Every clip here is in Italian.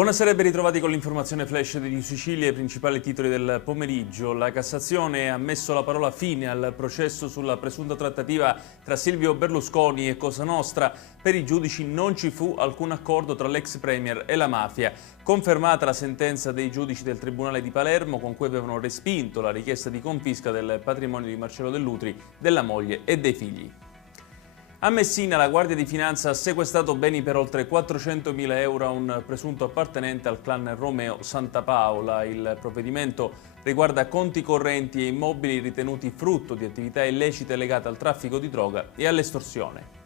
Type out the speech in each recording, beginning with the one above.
Buonasera e ben ritrovati con l'informazione flash di New Sicilia e i principali titoli del pomeriggio. La Cassazione ha messo la parola fine al processo sulla presunta trattativa tra Silvio Berlusconi e Cosa Nostra. Per i giudici non ci fu alcun accordo tra l'ex premier e la mafia. Confermata la sentenza dei giudici del Tribunale di Palermo con cui avevano respinto la richiesta di confisca del patrimonio di Marcello Dell'Utri, della moglie e dei figli. A Messina la Guardia di Finanza ha sequestrato beni per oltre 400.000 euro a un presunto appartenente al clan Romeo Santa Paola. Il provvedimento riguarda conti correnti e immobili ritenuti frutto di attività illecite legate al traffico di droga e all'estorsione.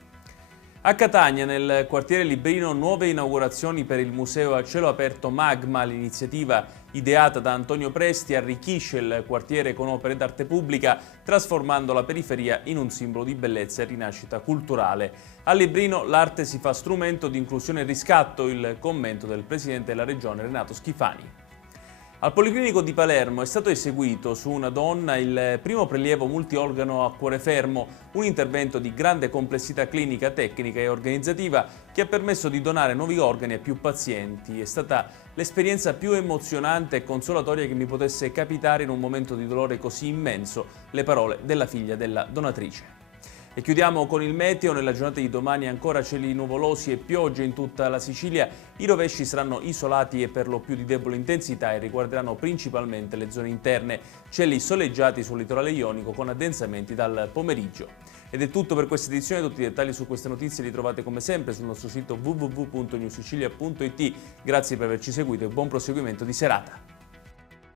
A Catania, nel quartiere Librino, nuove inaugurazioni per il museo a cielo aperto Magma. L'iniziativa ideata da Antonio Presti arricchisce il quartiere con opere d'arte pubblica, trasformando la periferia in un simbolo di bellezza e rinascita culturale. A Librino l'arte si fa strumento di inclusione e riscatto, il commento del presidente della regione Renato Schifani. Al Policlinico di Palermo è stato eseguito su una donna il primo prelievo multiorgano a cuore fermo, un intervento di grande complessità clinica, tecnica e organizzativa che ha permesso di donare nuovi organi a più pazienti. È stata l'esperienza più emozionante e consolatoria che mi potesse capitare in un momento di dolore così immenso, le parole della figlia della donatrice. E chiudiamo con il meteo. Nella giornata di domani ancora cieli nuvolosi e piogge in tutta la Sicilia. I rovesci saranno isolati e per lo più di debole intensità e riguarderanno principalmente le zone interne. Cieli soleggiati sul litorale ionico con addensamenti dal pomeriggio. Ed è tutto per questa edizione. Tutti i dettagli su queste notizie li trovate come sempre sul nostro sito www.newsicilia.it. Grazie per averci seguito e buon proseguimento di serata.